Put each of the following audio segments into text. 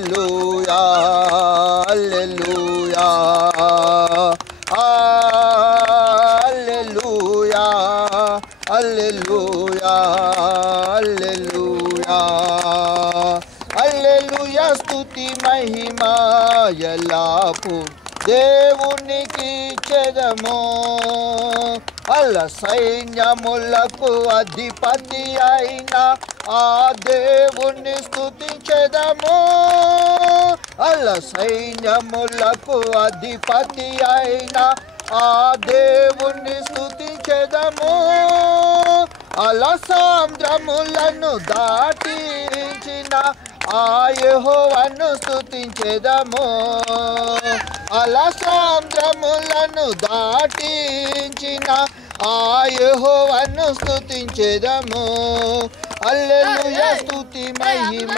హల్లెలూయా హల్లెలూయా హల్లెలూయా హల్లెలూయా హల్లెలూయా హల్లెలూయా స్తుతి మహిమా ఎల్లపు దేవునికి చెదము అల్ల సైన్యములకు అధిపతి అయిన ఆ దేవుని స్తుతించెదము అల్ల సైన్యములకు అధిపతి అయిన ఆ దేవుని స్తుతించెదము అల సాంద్రములను దాటించిన ఆ యెహోవాను స్తుతించెదము అల సాంద్రములను దాటించిన ఆ యెహోవాను స్తుతించెదము హల్లెలూయా స్తుతి మహిమ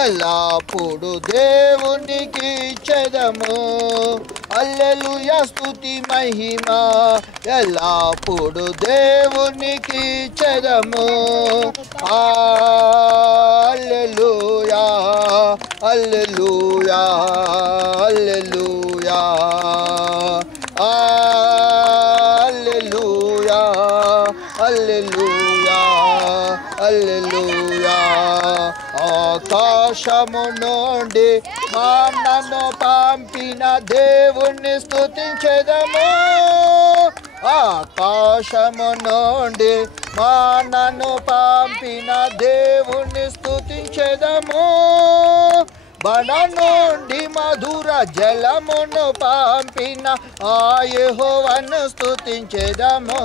ఎల్లప్పుడు దేవునికి చెదము హల్లెలూయా స్తుతి మహిమ ఎల్లప్పుడు దేవునికి చెదము హల్లెలూయా హల్లెలూయా హల్లెలూయా హల్లెలూయా హల్లెలూయా హల్లెలూయా ఆకాశము నుండి మనను పంపిన దేవుణ్ణి స్తుతించెదము ఆకాశము నుండి మనను పంపిన దేవుణ్ణి స్తుతించెదము బన నుండి మధుర జలమును పంపిన ఆ యెహోవాను స్తుతించెదము